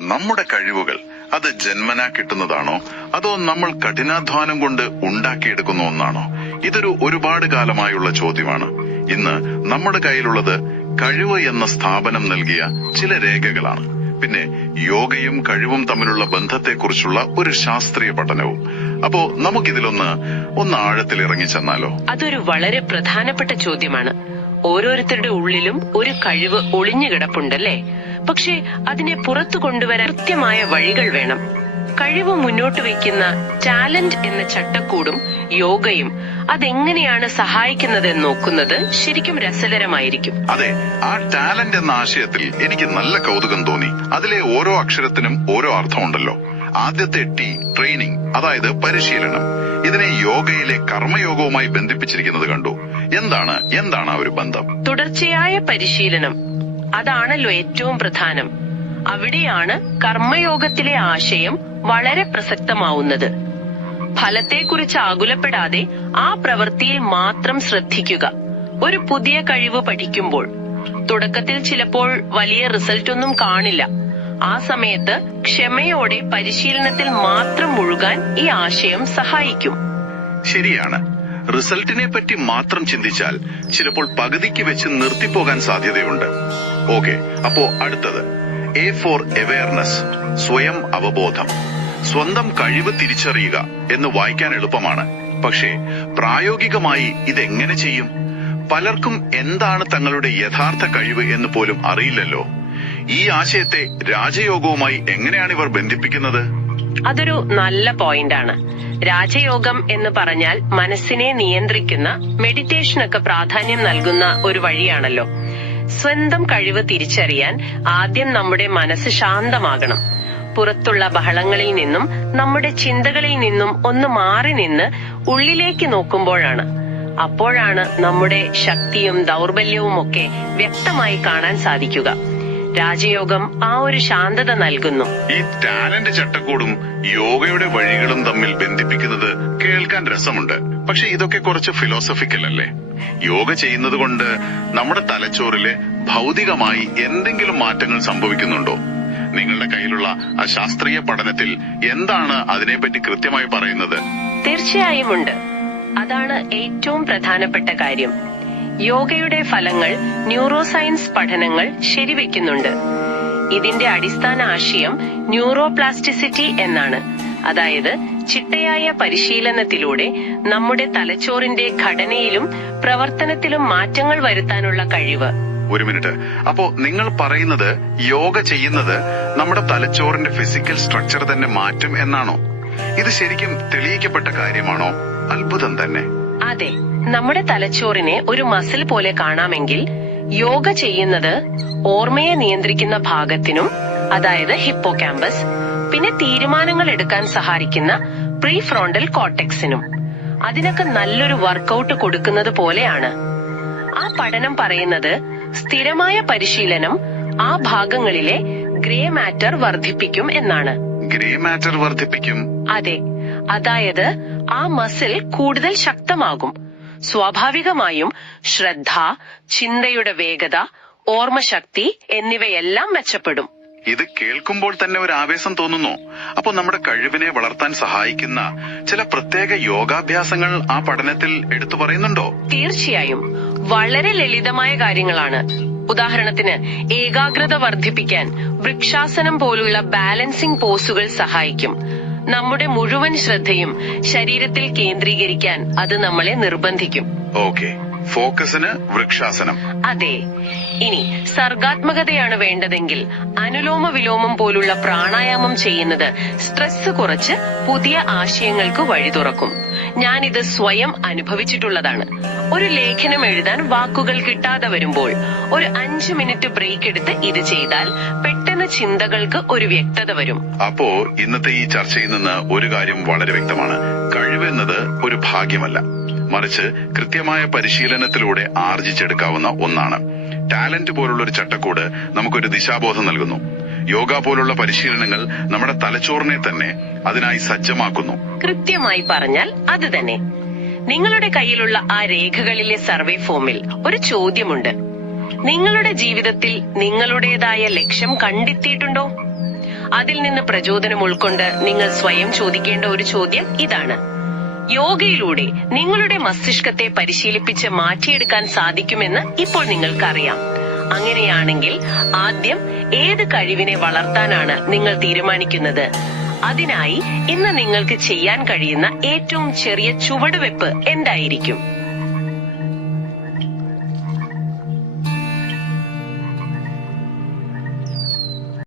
നമ്മുടെ കഴിവുകൾ അത് ജന്മനാ കിട്ടുന്നതാണോ അതോ നമ്മൾ കഠിനാധ്വാനം കൊണ്ട് ഉണ്ടാക്കിയെടുക്കുന്ന ഒന്നാണോ? ഇതൊരു ഒരുപാട് കാലമായുള്ള ചോദ്യമാണ്. ഇന്ന് നമ്മുടെ കയ്യിലുള്ളത് കഴിവ് എന്ന സ്ഥാപനം നൽകിയ ചില രേഖകളാണ്. പിന്നെ യോഗയും കഴിവും തമ്മിലുള്ള ബന്ധത്തെക്കുറിച്ചുള്ള ഒരു ശാസ്ത്രീയ പഠനവും. അപ്പോ നമുക്കിതിലൊന്ന് ആഴത്തിൽ ഇറങ്ങി ചെന്നാലോ? അതൊരു വളരെ പ്രധാനപ്പെട്ട ചോദ്യമാണ്. ഓരോരുത്തരുടെ ഉള്ളിലും ഒരു കഴിവ് ഒളിഞ്ഞു കിടപ്പുണ്ടല്ലേ? പക്ഷെ അതിനെ പുറത്തു കൊണ്ടുവരാൻ കൃത്യമായ വഴികൾ വേണം. കഴിവ് മുന്നോട്ട് വയ്ക്കുന്ന ടാലന്റ് എന്ന ചട്ടക്കൂടും യോഗയും അതെങ്ങനെയാണ് സഹായിക്കുന്നതെന്ന് നോക്കുന്നത് ശരിക്കും രസകരമായിരിക്കും. അതെ, ആ ടാലന്റ് എന്ന ആശയത്തിൽ എനിക്ക് നല്ല കൗതുകം തോന്നി. അതിലെ ഓരോ അക്ഷരത്തിനും ഓരോ അർത്ഥമുണ്ടല്ലോ. ആദ്യത്തെ ടി, ട്രെയിനിങ്, അതായത് പരിശീലനം. ഇതിനെ യോഗയിലെ കർമ്മയോഗവുമായി ബന്ധിപ്പിച്ചിരിക്കുന്നത് കണ്ടു. എന്താണ് ആ ഒരു ബന്ധം? തുടർച്ചയായ പരിശീലനം, അതാണല്ലോ ഏറ്റവും പ്രധാനം. അവിടെയാണ് കർമ്മയോഗത്തിലെ ആശയം വളരെ പ്രസക്തമാവുന്നത്. ഫലത്തെക്കുറിച്ച് ആകുലപ്പെടാതെ ആ പ്രവൃത്തിയിൽ മാത്രം ശ്രദ്ധിക്കുക. ഒരു പുതിയ കഴിവ് പഠിക്കുമ്പോൾ തുടക്കത്തിൽ ചിലപ്പോൾ വലിയ റിസൾട്ട് ഒന്നും കാണില്ല. ആ സമയത്ത് ക്ഷമയോടെ പരിശീലനത്തിൽ മാത്രം മുഴുകാൻ ഈ ആശയം സഹായിക്കും. ശരിയാണ്. റിസൾട്ടിനെ പറ്റി മാത്രം ചിന്തിച്ചാൽ ചിലപ്പോൾ പകുതിക്ക് വെച്ച് നിർത്തിപ്പോകാൻ സാധ്യതയുണ്ട്. ഓക്കെ, അപ്പോ അടുത്തത് എ ഫോർ അവയർനെസ്, സ്വയം അവബോധം. സ്വന്തം കഴിവ് തിരിച്ചറിയുക എന്ന് വായിക്കാൻ എളുപ്പമാണ്. പക്ഷേ പ്രായോഗികമായി ഇതെങ്ങനെ ചെയ്യും? പലർക്കും എന്താണ് തങ്ങളുടെ യഥാർത്ഥ കഴിവ് എന്ന് പോലും അറിയില്ലല്ലോ. ഈ ആശയത്തെ രാജയോഗവുമായി എങ്ങനെയാണ് ഇവർ ബന്ധിപ്പിക്കുന്നത്? അതൊരു നല്ല പോയിന്റാണ്. രാജയോഗം എന്ന് പറഞ്ഞാൽ മനസ്സിനെ നിയന്ത്രിക്കുന്ന മെഡിറ്റേഷനൊക്കെ പ്രാധാന്യം നൽകുന്ന ഒരു വഴിയാണല്ലോ. സ്വന്തം കഴിവ് തിരിച്ചറിയാൻ ആദ്യം നമ്മുടെ മനസ്സ് ശാന്തമാകണം. പുറത്തുള്ള ബഹളങ്ങളിൽ നിന്നും നമ്മുടെ ചിന്തകളിൽ നിന്നും ഒന്ന് മാറി നിന്ന് ഉള്ളിലേക്ക് നോക്കുമ്പോഴാണ്. അപ്പോഴാണ് നമ്മുടെ ശക്തിയും ദൗർബല്യവും ഒക്കെ വ്യക്തമായി കാണാൻ സാധിക്കുക. രാജയോഗം ആ ഒരു ശാന്തത നൽകുന്നു. ഈ ടാലന്റ് ചട്ടക്കൂടും യോഗയുടെ വഴികളും തമ്മിൽ ബന്ധിപ്പിക്കുന്നത് കേൾക്കാൻ രസമുണ്ട്. പക്ഷെ ഇതൊക്കെ കുറച്ച് ഫിലോസഫിക്കൽ അല്ലേ? യോഗ ചെയ്യുന്നത് കൊണ്ട് നമ്മുടെ തലച്ചോറില് ഭൗതികമായി എന്തെങ്കിലും മാറ്റങ്ങൾ സംഭവിക്കുന്നുണ്ടോ? നിങ്ങളുടെ കയ്യിലുള്ള ആ ശാസ്ത്രീയ പഠനത്തിൽ എന്താണ് അതിനെപ്പറ്റി കൃത്യമായി പറയുന്നത്? തീർച്ചയായും ഉണ്ട്. അതാണ് ഏറ്റവും പ്രധാനപ്പെട്ട കാര്യം. യോഗയുടെ ഫലങ്ങൾ ന്യൂറോ സയൻസ് പഠനങ്ങൾ ശരിവെക്കുന്നുണ്ട്. ഇതിന്റെ അടിസ്ഥാന ആശയം ന്യൂറോപ്ലാസ്റ്റിസിറ്റി എന്നാണ്. അതായത് ചിട്ടയായ പരിശീലനത്തിലൂടെ നമ്മുടെ തലച്ചോറിന്റെ ഘടനയിലും പ്രവർത്തനത്തിലും മാറ്റങ്ങൾ വരുത്താനുള്ള കഴിവ്. ഒരു മിനിറ്റ്, അപ്പോ നിങ്ങൾ പറയുന്നത് യോഗ ചെയ്യുന്നത് നമ്മുടെ തലച്ചോറിന്റെ ഫിസിക്കൽ സ്ട്രക്ചർ തന്നെ മാറ്റും എന്നാണോ? ഇത് ശരിക്കും തെളിയിക്കപ്പെട്ട കാര്യമാണോ? അത്ഭുതം തന്നെ. അതെ, നമ്മുടെ തലച്ചോറിനെ ഒരു മസിൽ പോലെ കാണാമെങ്കിൽ യോഗ ചെയ്യുന്നത് ഓർമ്മയെ നിയന്ത്രിക്കുന്ന ഭാഗത്തിനും, അതായത് ഹിപ്പോകാമ്പസ്, പിന്നെ തീരുമാനങ്ങൾ എടുക്കാൻ സഹായിക്കുന്ന പ്രീഫ്രോണ്ടൽ കോർട്ടെക്സിനും അതിനൊക്കെ നല്ലൊരു വർക്കൗട്ട് കൊടുക്കുന്നത് പോലെയാണ്. ആ പഠനം പറയുന്നത് സ്ഥിരമായ പരിശീലനം ആ ഭാഗങ്ങളിലെ ഗ്രേ മാറ്റർ വർദ്ധിപ്പിക്കും എന്നാണ്. ഗ്രേ മാറ്റർ വർദ്ധിപ്പിക്കും? അതെ, അതായത് ആ മസിൽ കൂടുതൽ ശക്തമാകും. സ്വാഭാവികമായും ശ്രദ്ധ, ചിന്തയുടെ വേഗത, ഓർമ്മശക്തി എന്നിവയെല്ലാം മെച്ചപ്പെടും. ഇത് കേൾക്കുമ്പോൾ തന്നെ ഒരു ആവേശം തോന്നുന്നു. അപ്പൊ നമ്മുടെ കഴിവിനെ വളർത്താൻ സഹായിക്കുന്ന ചില പ്രത്യേക യോഗാഭ്യാസങ്ങൾ ആ പഠനത്തിൽ എടുത്തു പറയുന്നുണ്ടോ? തീർച്ചയായും, വളരെ ലളിതമായ കാര്യങ്ങളാണ്. ഉദാഹരണത്തിന് ഏകാഗ്രത വർദ്ധിപ്പിക്കാൻ വൃക്ഷാസനം പോലുള്ള ബാലൻസിംഗ് പോസുകൾ സഹായിക്കും. നമ്മുടെ മുഴുവൻ ശ്രദ്ധയും ശരീരത്തിൽ കേന്ദ്രീകരിക്കാൻ അത് നമ്മളെ നിർബന്ധിക്കും. ഓക്കെ, ഫോക്കസിന് വൃക്ഷാസനം. അതെ. ഇനി സർഗാത്മകതയാണ് വേണ്ടതെങ്കിൽ അനുലോമ വിലോമം പോലുള്ള പ്രാണായാമം ചെയ്യുന്നത് സ്ട്രെസ് കുറച്ച് പുതിയ ആശയങ്ങൾക്ക് വഴി തുറക്കും. ഞാനിത് സ്വയം അനുഭവിച്ചിട്ടുള്ളതാണ്. ഒരു ലേഖനം എഴുതാൻ വാക്കുകൾ കിട്ടാതെ വരുമ്പോൾ ഒരു 5 മിനിറ്റ് ബ്രേക്ക് എടുത്ത് ഇത് ചെയ്താൽ പെട്ടെന്ന് ചിന്തകൾക്ക് ഒരു വ്യക്തത വരും. അപ്പോ ഇന്നത്തെ ഈ ചർച്ചയിൽ നിന്ന് ഒരു കാര്യം വളരെ വ്യക്തമാണ്. കഴിവെന്നത് ഒരു ഭാഗ്യമല്ല, മറിച്ച് കൃത്യമായ പരിശീലനത്തിലൂടെ ആർജിച്ചെടുക്കാവുന്ന ഒന്നാണ്. ടാലന്റ് പോലുള്ള ഒരു ചട്ടക്കൂട് നമുക്കൊരു ദിശാബോധം നൽകുന്നു. യോഗ പോലുള്ള പരിശീലനങ്ങൾ നമ്മുടെ തലച്ചോറിനെ തന്നെ അതിനായി സജ്ജമാക്കുന്നു. കൃത്യമായി പറഞ്ഞാൽ അത് തന്നെ. നിങ്ങളുടെ കയ്യിലുള്ള ആ രേഖകളിലെ സർവേ ഫോമിൽ ഒരു ചോദ്യമുണ്ട്. നിങ്ങളുടെ ജീവിതത്തിൽ നിങ്ങളുടേതായ ലക്ഷ്യം കണ്ടെത്തിയിട്ടുണ്ടോ? അതിൽ നിന്ന് പ്രചോദനം ഉൾക്കൊണ്ട് നിങ്ങൾ സ്വയം ചോദിക്കേണ്ട ഒരു ചോദ്യം ഇതാണ്: യോഗയിലൂടെ നിങ്ങളുടെ മസ്തിഷ്കത്തെ പരിശീലിപ്പിച്ച് മാറ്റിയെടുക്കാൻ സാധിക്കുമെന്ന് ഇപ്പോൾ നിങ്ങൾക്കറിയാം. അങ്ങനെയാണെങ്കിൽ ആദ്യം ഏത് കഴിവിനെ വളർത്താനാണ് നിങ്ങൾ തീരുമാനിക്കുന്നത്? അതിനായി ഇന്ന് നിങ്ങൾക്ക് ചെയ്യാൻ കഴിയുന്ന ഏറ്റവും ചെറിയ ചുവടുവെപ്പ് എന്തായിരിക്കും?